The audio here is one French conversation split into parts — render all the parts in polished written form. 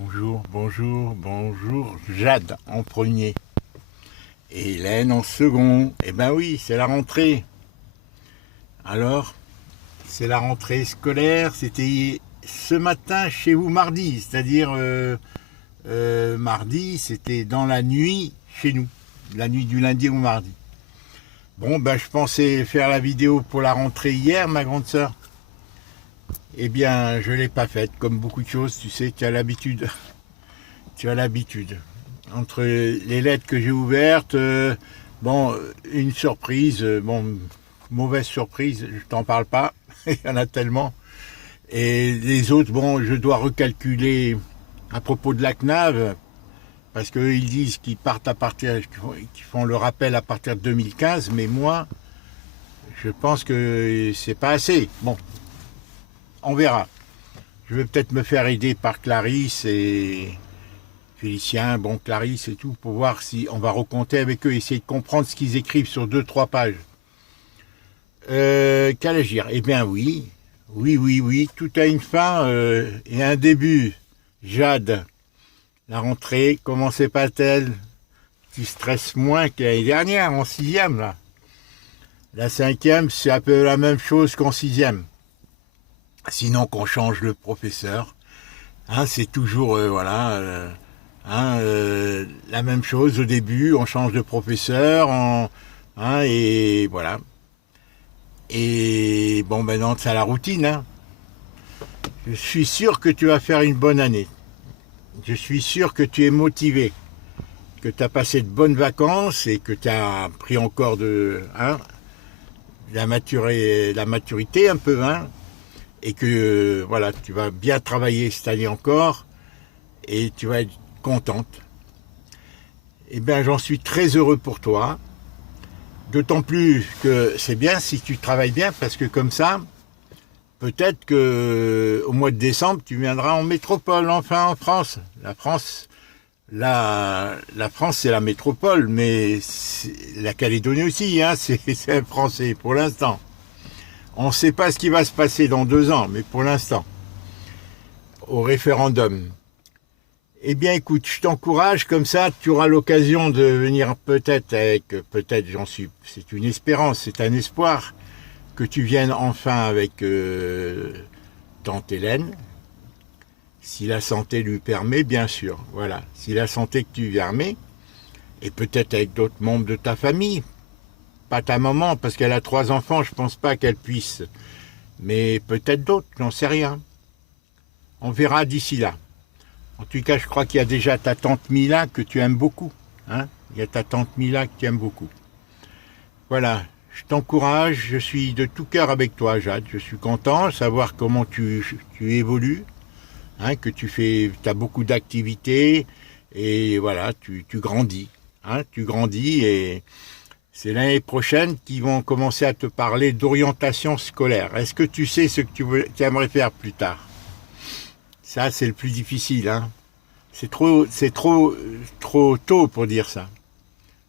Bonjour, bonjour, bonjour. Jade en premier. Et Hélène en second. Eh ben oui, c'est la rentrée. Alors, c'est la rentrée scolaire. C'était ce matin chez vous mardi. C'est-à-dire, mardi, c'était dans la nuit chez nous. La nuit du lundi au mardi. Bon, ben je pensais faire la vidéo pour la rentrée hier, ma grande sœur. Eh bien, je ne l'ai pas faite. Comme beaucoup de choses, tu sais, tu as l'habitude. Tu as l'habitude. Entre les lettres que j'ai ouvertes, bon, une surprise, bon, mauvaise surprise, je t'en parle pas, il y en a tellement. Et les autres, bon, je dois recalculer à propos de la CNAV, parce qu'ils disent qu'ils partent à partir, qu'ils font le rappel à partir de 2015, mais moi, je pense que c'est pas assez. Bon, on verra. Je vais peut-être me faire aider par Clarisse et Félicien, bon, Clarisse et tout, pour voir si on va recompter avec eux, essayer de comprendre ce qu'ils écrivent sur 2-3 pages. Qu'allais-je dire? Eh bien oui, oui, tout a une fin et un début. Jade, la rentrée, comment se passe-t-elle? Tu stresses moins que l'année dernière, en sixième, là. La cinquième, c'est un peu la même chose qu'en sixième. Sinon qu'on change le professeur. Hein, c'est toujours, voilà... la même chose au début, on change de professeur, et voilà. Et bon, maintenant, c'est la routine. Hein. Je suis sûr que tu vas faire une bonne année. Je suis sûr que tu es motivé, que tu as passé de bonnes vacances et que tu as pris encore la maturité un peu, hein, et que voilà, tu vas bien travailler cette année encore et tu vas être contente. Eh bien, j'en suis très heureux pour toi. D'autant plus que c'est bien si tu travailles bien, parce que comme ça, peut-être que au mois de décembre, tu viendras en métropole, enfin en France. La France, c'est la métropole, mais la Calédonie aussi, hein, c'est français pour l'instant. On ne sait pas ce qui va se passer dans 2 ans, mais pour l'instant, au référendum. Eh bien, écoute, je t'encourage, comme ça, tu auras l'occasion de venir peut-être, c'est une espérance, c'est un espoir, que tu viennes enfin avec tante Hélène, si la santé lui permet, bien sûr, voilà, si la santé que tu permets, et peut-être avec d'autres membres de ta famille, pas ta maman, parce qu'elle a 3 enfants, je pense pas qu'elle puisse, mais peut-être d'autres, j'en sais rien. On verra d'ici là. En tout cas, je crois qu'il y a déjà ta tante Mila que tu aimes beaucoup. Hein, il y a ta tante Mila que tu aimes beaucoup. Voilà, je t'encourage, je suis de tout cœur avec toi, Jade. Je suis content de savoir comment tu évolues, hein, que tu as beaucoup d'activités et voilà, tu grandis. Hein, tu grandis et c'est l'année prochaine qu'ils vont commencer à te parler d'orientation scolaire. Est-ce que tu sais ce que tu aimerais faire plus tard? Ça, c'est le plus difficile, hein. C'est trop tôt pour dire ça.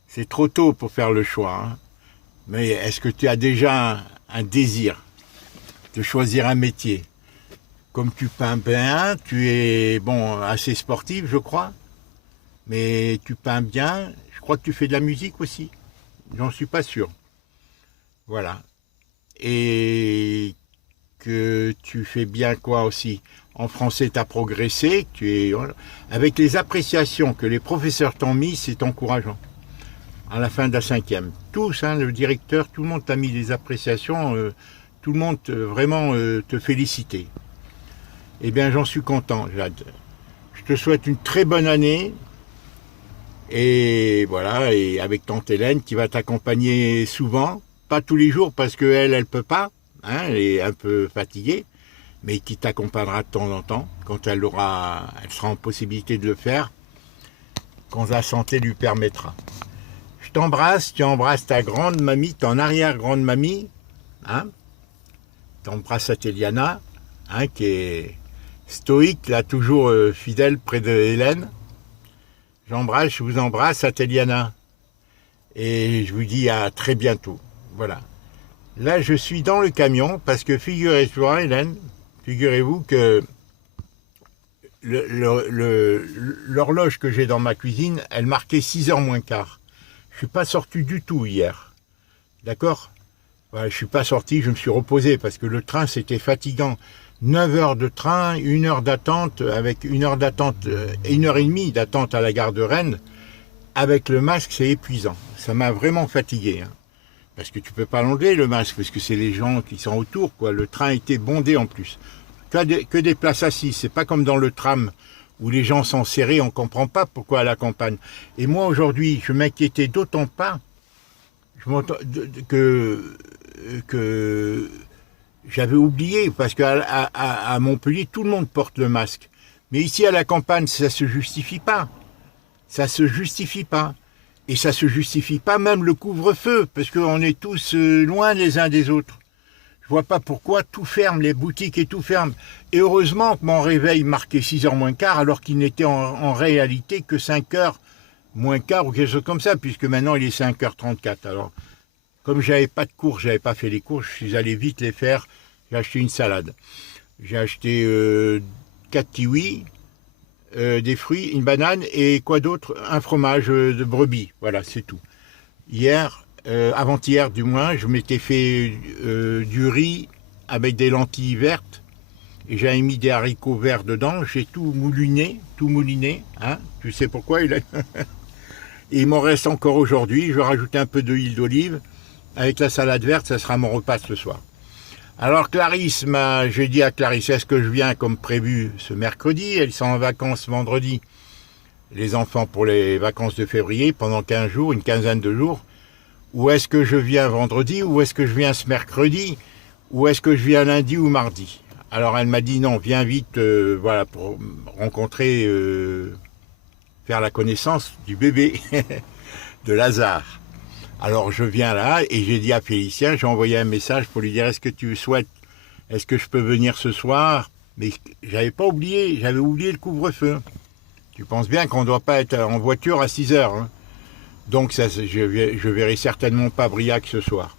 C'est trop tôt pour faire le choix, hein. Mais est-ce que tu as déjà un désir de choisir un métier? Comme tu peins bien, tu es, bon, assez sportif, je crois. Mais tu peins bien. Je crois que tu fais de la musique aussi. J'en suis pas sûr. Voilà. Et que tu fais bien quoi aussi? En français, tu as progressé, avec les appréciations que les professeurs t'ont mis, c'est encourageant. À la fin de la cinquième, tous, hein, le directeur, tout le monde t'a mis des appréciations, tout le monde vraiment te félicitait. Eh bien, j'en suis content, Jade. Je te souhaite une très bonne année, et voilà, et avec tante Hélène qui va t'accompagner souvent, pas tous les jours parce qu'elle peut pas, hein, elle est un peu fatiguée, mais qui t'accompagnera de temps en temps, quand elle sera en possibilité de le faire, quand la santé lui permettra. Je t'embrasse, tu embrasses ta grande mamie, ton arrière-grande mamie, hein, t'embrasses Ateliana, hein, qui est stoïque, là, toujours fidèle près de Hélène. Je vous embrasse, Ateliana, et je vous dis à très bientôt. Voilà. Là, je suis dans le camion, parce que figurez-vous, Hélène, figurez-vous que l'horloge que j'ai dans ma cuisine, elle marquait 6h moins quart. Je suis pas sorti du tout hier. D'accord? Voilà, je suis pas sorti, je me suis reposé parce que le train c'était fatigant. 9 heures de train, 1 heure d'attente, avec 1 heure d'attente, 1 heure et demie d'attente à la gare de Rennes. Avec le masque, c'est épuisant. Ça m'a vraiment fatigué. Hein. Parce que tu peux pas l'enlever le masque, parce que c'est les gens qui sont autour, quoi. Le train était bondé en plus. Que des places assises. C'est pas comme dans le tram où les gens sont serrés, on comprend pas pourquoi à la campagne. Et moi aujourd'hui, je m'inquiétais d'autant pas que j'avais oublié, parce qu'à Montpellier, tout le monde porte le masque. Mais ici à la campagne, ça se justifie pas. Ça se justifie pas. Et ça se justifie pas même le couvre-feu, parce qu'on est tous loin les uns des autres. Je vois pas pourquoi tout ferme, les boutiques et tout ferme. Et heureusement que mon réveil marquait 6h moins quart, alors qu'il n'était en réalité que 5h moins quart ou quelque chose comme ça, puisque maintenant il est 5h34. Alors, comme j'avais pas de courses, j'avais pas fait les courses, je suis allé vite les faire. J'ai acheté une salade. J'ai acheté 4 kiwis, des fruits, une banane et quoi d'autre? Un fromage de brebis. Voilà, c'est tout. Hier, avant-hier du moins, je m'étais fait du riz avec des lentilles vertes et j'avais mis des haricots verts dedans. J'ai tout mouliné. Hein, tu sais pourquoi et il m'en reste encore aujourd'hui. Je vais rajouter un peu d'huile d'olive. Avec la salade verte, ça sera mon repas ce soir. Alors Clarisse, j'ai dit à Clarisse, est-ce que je viens comme prévu ce mercredi? Elles sont en vacances vendredi, les enfants pour les vacances de février, pendant 15 jours, une quinzaine de jours. Ou est-ce que je viens vendredi, ou est-ce que je viens ce mercredi, ou est-ce que je viens lundi ou mardi? Alors elle m'a dit non, viens vite, voilà, pour rencontrer, faire la connaissance du bébé de Lazare. Alors je viens là et j'ai dit à Félicien, j'ai envoyé un message pour lui dire est-ce que tu souhaites, est-ce que je peux venir ce soir? Mais j'avais oublié le couvre-feu. Tu penses bien qu'on ne doit pas être en voiture à 6h. Hein. Donc ça, je verrai certainement pas Briac ce soir.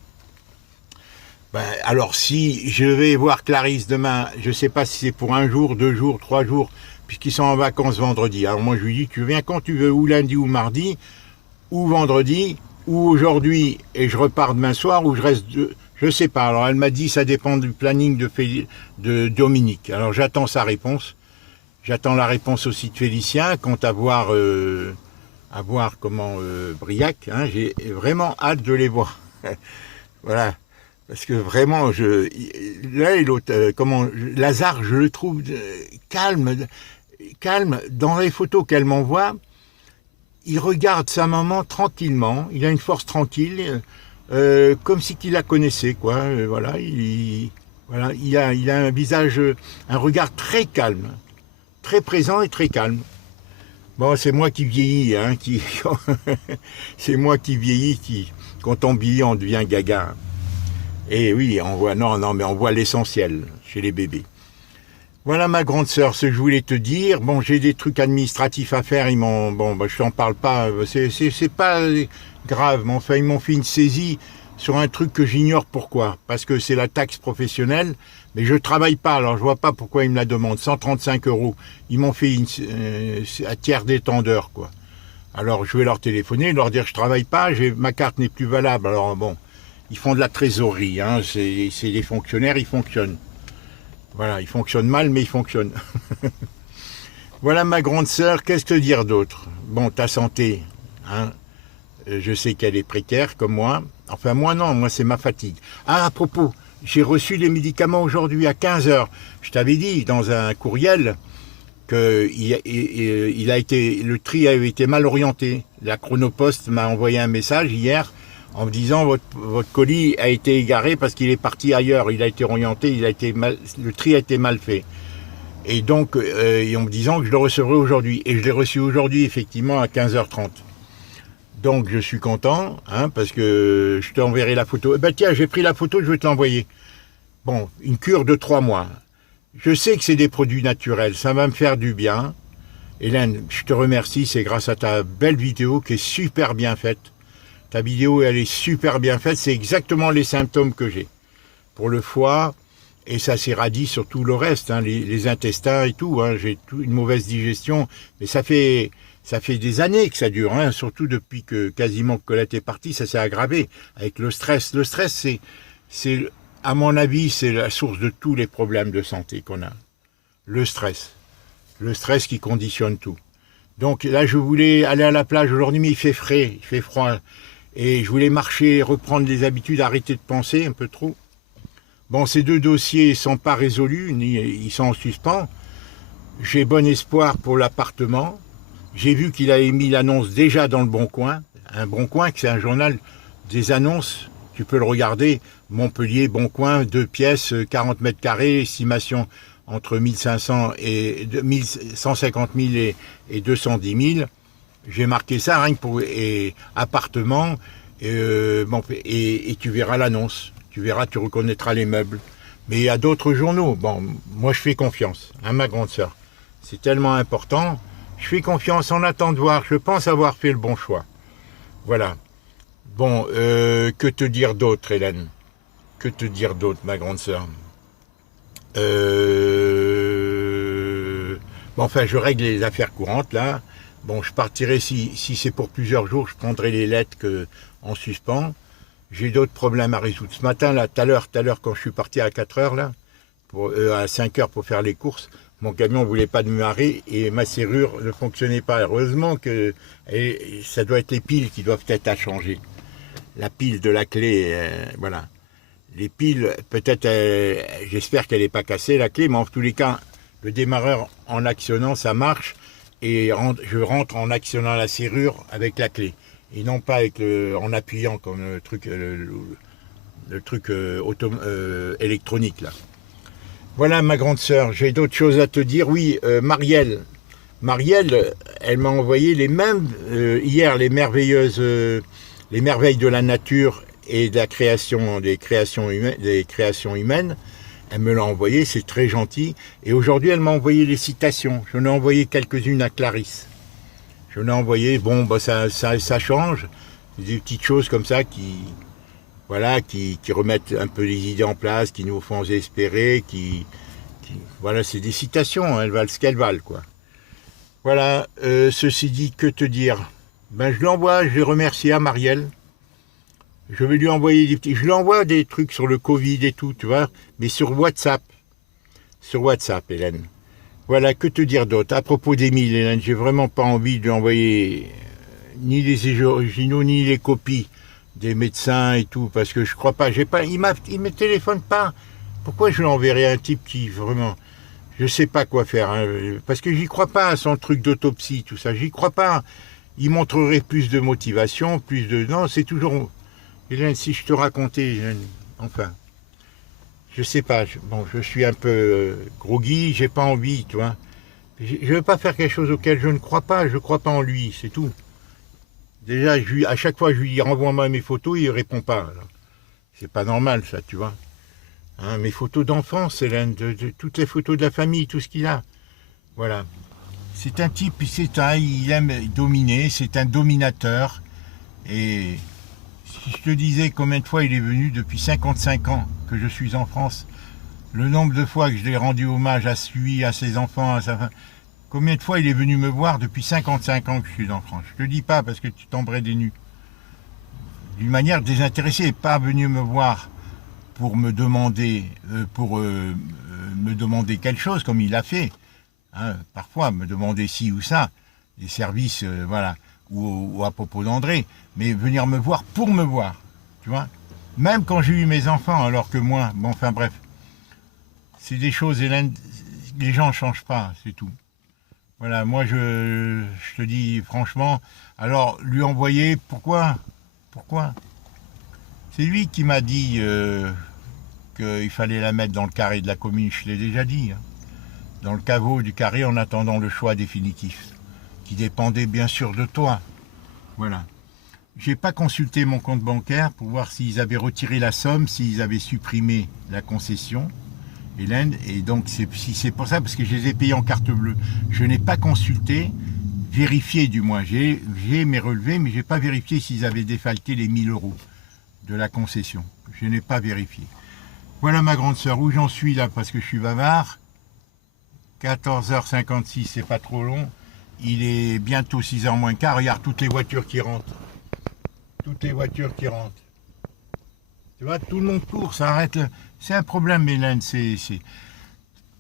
Ben, alors si je vais voir Clarisse demain, je ne sais pas si c'est pour 1 jour, 2 jours, 3 jours, puisqu'ils sont en vacances vendredi. Alors moi je lui dis, tu viens quand tu veux, ou lundi ou mardi, ou vendredi, ou aujourd'hui, et je repars demain soir, ou je reste, je sais pas. Alors elle m'a dit, ça dépend du planning de Dominique. Alors j'attends sa réponse. J'attends la réponse aussi de Félicien, quant à voir comment Briac. Hein, j'ai vraiment hâte de les voir. Voilà. Parce que vraiment, l'un et l'autre, Lazare, je le trouve calme dans les photos qu'elle m'envoie. Il regarde sa maman tranquillement, il a une force tranquille, comme si qu'il la connaissait, quoi. Voilà, il a un visage, un regard très calme, très présent et très calme. Bon, c'est moi qui vieillis, hein, c'est moi qui vieillis, quand on vieillit, on devient gaga. Et oui, mais on voit l'essentiel chez les bébés. Voilà ma grande sœur, ce que je voulais te dire. Bon, j'ai des trucs administratifs à faire, je t'en parle pas, c'est pas grave, mais enfin, ils m'ont fait une saisie sur un truc que j'ignore pourquoi. Parce que c'est la taxe professionnelle, mais je travaille pas, alors je vois pas pourquoi ils me la demandent. 135 €. Ils m'ont fait un tiers d'étendeur, quoi. Alors, je vais leur téléphoner, leur dire que je travaille pas, ma carte n'est plus valable. Alors, bon, ils font de la trésorerie, hein, c'est des fonctionnaires, ils fonctionnent. Voilà, ils fonctionnent mal, mais ils fonctionnent. Voilà ma grande sœur, qu'est-ce que te dire d'autre? Bon, ta santé, hein, je sais qu'elle est précaire comme moi. Enfin, moi non, moi c'est ma fatigue. Ah, à propos, j'ai reçu les médicaments aujourd'hui à 15h. Je t'avais dit dans un courriel que le tri avait été mal orienté. La Chronopost m'a envoyé un message hier en me disant votre colis a été égaré parce qu'il est parti ailleurs, il a été orienté, le tri a été mal fait. Et donc, en me disant que je le recevrai aujourd'hui. Et je l'ai reçu aujourd'hui, effectivement, à 15h30. Donc, je suis content, hein, parce que je t'enverrai la photo. Ben tiens, j'ai pris la photo, je vais te l'envoyer. Bon, une cure de 3 mois. Je sais que c'est des produits naturels, ça va me faire du bien. Hélène, je te remercie, c'est grâce à ta belle vidéo qui est super bien faite. Ta vidéo, elle est super bien faite, c'est exactement les symptômes que j'ai. Pour le foie et ça s'érradie sur tout le reste, hein, les intestins et tout. Hein, j'ai une mauvaise digestion, mais ça fait des années que ça dure, hein, surtout depuis que quasiment Colette est partie, ça s'est aggravé avec le stress. Le stress, à mon avis, c'est la source de tous les problèmes de santé qu'on a. Le stress qui conditionne tout. Donc là, je voulais aller à la plage aujourd'hui, mais il fait frais, il fait froid. Et je voulais marcher, reprendre les habitudes, arrêter de penser un peu trop. Bon, ces 2 dossiers ne sont pas résolus, ils sont en suspens. J'ai bon espoir pour l'appartement. J'ai vu qu'il avait mis l'annonce déjà dans le Bon Coin. Un Bon Coin, c'est un journal des annonces. Tu peux le regarder. Montpellier, Bon Coin, 2 pièces, 40 mètres carrés, estimation entre 1500 et 150 000 et 210 000. J'ai marqué ça rien que pour appartement et tu verras l'annonce. Tu verras, tu reconnaîtras les meubles. Mais il y a d'autres journaux. Bon, moi je fais confiance à ma grande sœur. C'est tellement important. Je fais confiance, on attend de voir. Je pense avoir fait le bon choix. Voilà. Bon, que te dire d'autre, Hélène? Que te dire d'autre, ma grande sœur? Bon, enfin, je règle les affaires courantes, là. Bon, je partirai, si c'est pour plusieurs jours, je prendrai les lettres en suspens. J'ai d'autres problèmes à résoudre. Ce matin, là, tout à l'heure, quand je suis parti à 4 heures, là, à 5 heures pour faire les courses, mon camion ne voulait pas démarrer et ma serrure ne fonctionnait pas. Heureusement que ça doit être les piles qui doivent être à changer. La pile de la clé, voilà. Les piles, peut-être, j'espère qu'elle n'est pas cassée, la clé, mais en tous les cas, le démarreur, en actionnant, ça marche. Et je rentre en actionnant la serrure avec la clé. Et non pas en appuyant comme le truc électronique, là. Voilà, ma grande sœur, j'ai d'autres choses à te dire. Oui, Marielle, elle m'a envoyé les mêmes, hier, les merveilles de la nature et de la création, des créations humaines. Elle me l'a envoyé, c'est très gentil. Et aujourd'hui, elle m'a envoyé les citations. J'en ai envoyé quelques-unes à Clarisse. Je l'ai envoyé, bon, bah ça change. Des petites choses comme ça qui remettent un peu les idées en place, qui nous font espérer, voilà, c'est des citations, hein, elles valent ce qu'elles valent, quoi. Voilà, ceci dit, que te dire? Ben, je les remercie à Marielle. Je vais lui envoyer je lui envoie des trucs sur le Covid et tout, tu vois, mais sur WhatsApp. Sur WhatsApp, Hélène. Voilà, que te dire d'autre? À propos d'Émile, Hélène, j'ai vraiment pas envie de lui envoyer ni les originaux, ni les copies des médecins et tout, parce que je crois pas, il me téléphone pas. Pourquoi je lui enverrais un type qui, vraiment, je sais pas quoi faire, hein, parce que j'y crois pas à son truc d'autopsie, tout ça, j'y crois pas. Il montrerait plus de motivation, non, c'est toujours... Hélène, si je te racontais, Hélène, enfin... Je sais pas, je suis un peu groggy, j'ai pas envie, tu vois. Je veux pas faire quelque chose auquel je ne crois pas en lui, c'est tout. Déjà, à chaque fois, je lui dis renvoie-moi mes photos, il répond pas. C'est pas normal, ça, tu vois. Hein, mes photos d'enfance, Hélène, de toutes les photos de la famille, tout ce qu'il a. Voilà. C'est un type, il aime dominer, c'est un dominateur. Et si je te disais combien de fois il est venu depuis 55 ans que je suis en France, le nombre de fois que je l'ai rendu hommage à lui, à ses enfants, à sa femme, combien de fois il est venu me voir depuis 55 ans que je suis en France. Je te dis pas parce que tu tomberais des nues. D'une manière désintéressée, pas venu me voir pour me demander, me demander quelque chose comme il a fait. Hein, parfois me demander ci ou ça, des services, voilà, ou à propos d'André, mais venir me voir pour me voir, tu vois. Même quand j'ai eu mes enfants, alors que moi, bon, enfin bref, c'est des choses, Hélène, les gens ne changent pas, c'est tout. Voilà, moi je te dis franchement, alors lui envoyer, pourquoi? C'est lui qui m'a dit qu'il fallait la mettre dans le carré de la commune, je l'ai déjà dit, hein. Dans le caveau du carré en attendant le choix définitif, qui dépendait bien sûr de toi. Voilà. J'ai pas consulté mon compte bancaire pour voir s'ils avaient retiré la somme, s'ils avaient supprimé la concession, Hélène, et donc si c'est pour ça, parce que je les ai payés en carte bleue. Je n'ai pas consulté, vérifié du moins. J'ai mes relevés, mais j'ai pas vérifié s'ils avaient défalqué les 1 000 € de la concession. Je n'ai pas vérifié. Voilà ma grande sœur, où j'en suis là, parce que je suis bavard. 14h56, c'est pas trop long. Il est bientôt 6h moins quart. Regarde toutes les voitures qui rentrent. Toutes les voitures qui rentrent. Tu vois, tout le monde court, ça arrête. C'est un problème, Hélène.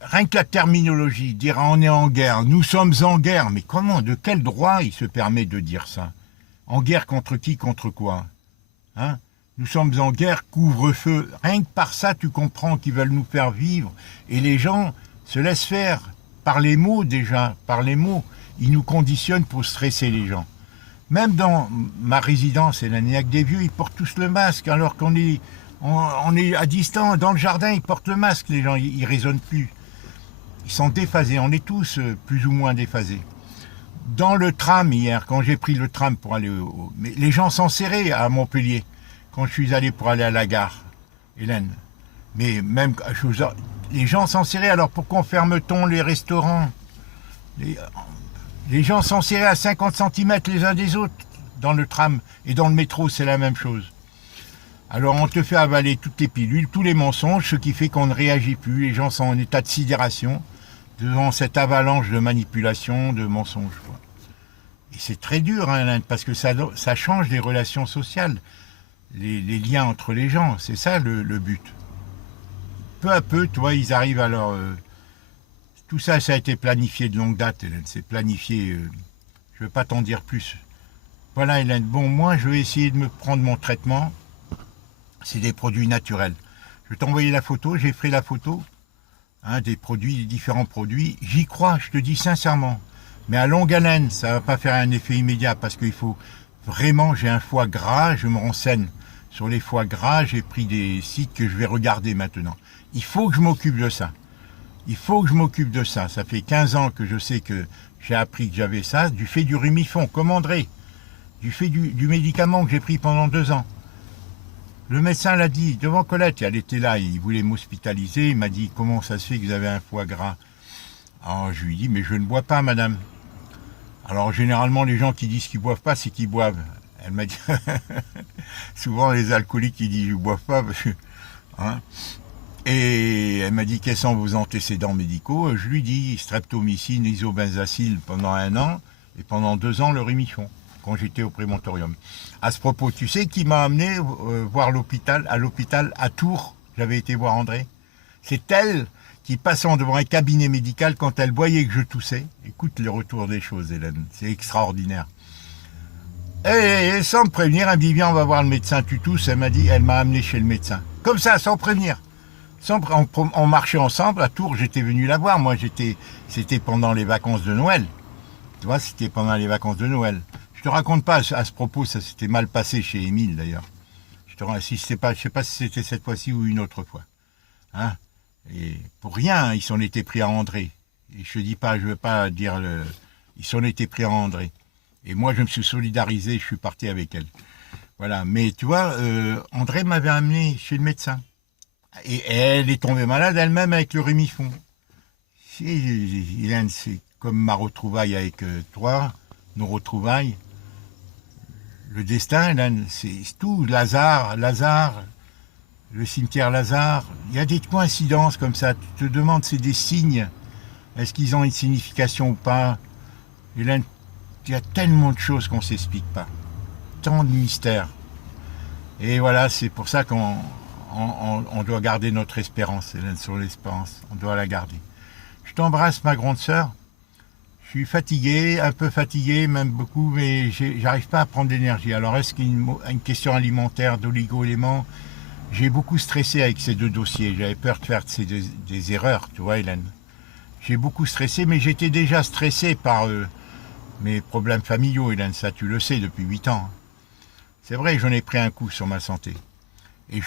Rien que la terminologie, dire on est en guerre, nous sommes en guerre. Mais comment, de quel droit il se permet de dire ça? En guerre contre qui, contre quoi? Hein? Nous sommes en guerre, couvre-feu. Rien que par ça, tu comprends qu'ils veulent nous faire vivre. Et les gens se laissent faire. Par les mots déjà, par les mots. Ils nous conditionnent pour stresser les gens. Même dans ma résidence, il y a que des vieux, ils portent tous le masque, alors qu'on est, on est à distance, dans le jardin, ils portent le masque, les gens, ils raisonnent plus. Ils sont déphasés, on est tous plus ou moins déphasés. Dans le tram hier, quand j'ai pris le tram pour aller mais les gens sont serrés à Montpellier, quand je suis allé pour aller à la gare, Hélène. Mais même, les gens sont serrés, alors pourquoi ferme-t-on les restaurants? Les gens sont serrés à 50 cm les uns des autres dans le tram. Et dans le métro, c'est la même chose. Alors on te fait avaler toutes les pilules, tous les mensonges, ce qui fait qu'on ne réagit plus. Les gens sont en état de sidération devant cette avalanche de manipulation, de mensonges. Et c'est très dur, hein, parce que ça change les relations sociales, les liens entre les gens. C'est ça le but. Peu à peu, toi, ils arrivent à leur... Tout ça, ça a été planifié de longue date, Hélène. C'est planifié. Je ne veux pas t'en dire plus. Voilà, Hélène. Bon, moi, je vais essayer de me prendre mon traitement. C'est des produits naturels. Je vais t'envoyer la photo. J'ai fait la photo des produits, des différents produits. J'y crois, je te dis sincèrement. Mais à longue haleine, ça ne va pas faire un effet immédiat parce qu'il faut vraiment, j'ai un foie gras. Je me renseigne sur les foie gras. J'ai pris des sites que je vais regarder maintenant. Il faut que je m'occupe de ça. Il faut que je m'occupe de ça. Ça fait 15 ans que je sais que j'ai appris que j'avais ça, du fait du Rumifon, comme André, du fait du médicament que j'ai pris pendant 2 ans. Le médecin l'a dit, devant Colette, elle était là, il voulait m'hospitaliser, il m'a dit, comment ça se fait que vous avez un foie gras? Alors je lui ai dit, mais je ne bois pas, madame. Alors généralement, les gens qui disent qu'ils ne boivent pas, c'est qu'ils boivent. Elle m'a dit, souvent les alcooliques qui disent, je ne bois pas, parce que... Hein. Et elle m'a dit, quels sont vos antécédents médicaux? Je lui dis, streptomycine, isobenzacyle pendant 1 an, et pendant 2 ans, le Rumifon, quand j'étais au prémontorium. À ce propos, tu sais qui m'a amené voir à l'hôpital à Tours? J'avais été voir André. C'est elle qui, passant devant un cabinet médical, quand elle voyait que je toussais, écoute le retour des choses, Hélène, c'est extraordinaire. Et sans me prévenir, elle me dit, viens, on va voir le médecin, tu tousses. Elle m'a amené chez le médecin. Comme ça, sans prévenir. On marchait ensemble, à Tours, j'étais venu la voir, c'était pendant les vacances de Noël. Tu vois, c'était pendant les vacances de Noël. Je te raconte pas, à ce propos, ça s'était mal passé chez Émile, d'ailleurs. Je sais pas si c'était cette fois-ci ou une autre fois. Hein? Et pour rien, ils s'en étaient pris à André. Et je veux pas dire ils s'en étaient pris à André. Et moi, je me suis solidarisé, je suis parti avec elle. Voilà, mais tu vois, André m'avait amené chez le médecin. Et elle est tombée malade elle-même avec le Rumifon. Hélène, c'est comme ma retrouvaille avec toi, nos retrouvailles. Le destin, Hélène, c'est tout. Lazare, le cimetière Lazare. Il y a des coïncidences comme ça. Tu te demandes, c'est des signes. Est-ce qu'ils ont une signification ou pas? Hélène, il y a tellement de choses qu'on ne s'explique pas. Tant de mystères. Et voilà, c'est pour ça qu'on doit garder notre espérance, Hélène, sur l'espérance. On doit la garder. Je t'embrasse, ma grande sœur. Je suis fatigué, un peu fatigué, même beaucoup, mais j'arrive pas à prendre d'énergie. Alors, est-ce qu'il y a une question alimentaire, d'oligo-éléments? J'ai beaucoup stressé avec ces 2 dossiers. J'avais peur de faire des erreurs, tu vois, Hélène. J'ai beaucoup stressé, mais j'étais déjà stressé par mes problèmes familiaux, Hélène. Ça, tu le sais, depuis 8 ans. C'est vrai que j'en ai pris un coup sur ma santé. Et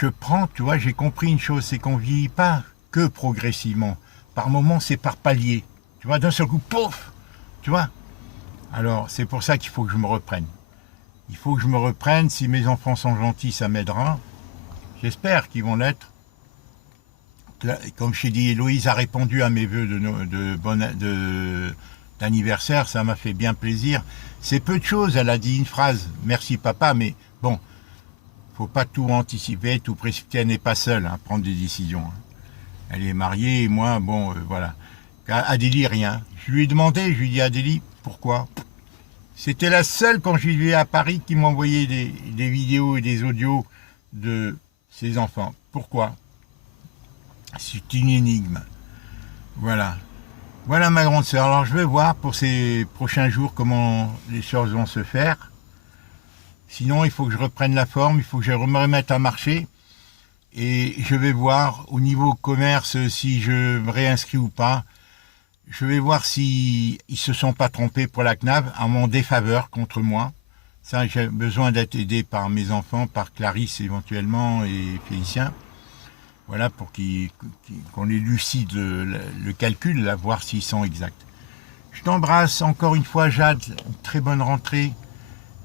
tu vois, j'ai compris une chose, c'est qu'on ne vieillit pas que progressivement. Par moments, c'est par palier. Tu vois, d'un seul coup, pouf! Tu vois? Alors, c'est pour ça qu'il faut que je me reprenne. Il faut que je me reprenne. Si mes enfants sont gentils, ça m'aidera. J'espère qu'ils vont l'être. Comme je t'ai dit, Héloïse a répondu à mes vœux d'anniversaire. Ça m'a fait bien plaisir. C'est peu de choses. Elle a dit une phrase. Merci papa, mais bon. faut pas tout anticiper, tout précipiter. Elle n'est pas seule à prendre des décisions, hein. Elle est mariée et moi, bon, voilà. Adélie, rien. Je lui ai demandé, je lui ai dit, Adélie, pourquoi? C'était la seule, quand je vivais à Paris, qui m'envoyait des vidéos et des audios de ses enfants. Pourquoi? C'est une énigme. Voilà. Voilà ma grande sœur. Alors je vais voir pour ces prochains jours comment les choses vont se faire. Sinon, il faut que je reprenne la forme, il faut que je me remette à marcher. Et je vais voir au niveau commerce si je me réinscris ou pas. Je vais voir si ils se sont pas trompés pour la CNAV à mon défaveur contre moi. Ça, j'ai besoin d'être aidé par mes enfants, par Clarisse éventuellement et Félicien. Voilà, pour qu'on élucide le calcul, là, voir s'ils sont exacts. Je t'embrasse encore une fois, Jade. Une très bonne rentrée.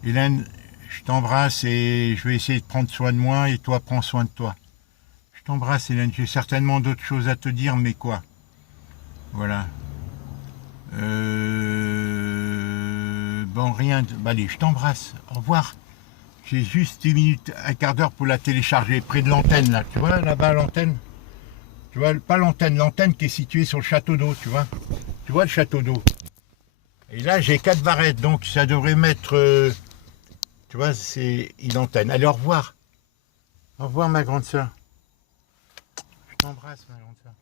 Hélène, je t'embrasse et je vais essayer de prendre soin de moi et toi, prends soin de toi. Je t'embrasse, Hélène. J'ai certainement d'autres choses à te dire, mais quoi? Voilà. Bon, rien. Allez, je t'embrasse. Au revoir. J'ai juste 10 minutes, un quart d'heure pour la télécharger, près de l'antenne, là. Tu vois, là-bas, l'antenne? Tu vois, pas l'antenne qui est située sur le château d'eau, tu vois? Tu vois le château d'eau? Et là, j'ai 4 barrettes, donc ça devrait mettre... tu vois, c'est une antenne. Allez, au revoir. Au revoir, ma grande sœur. Je t'embrasse, ma grande sœur.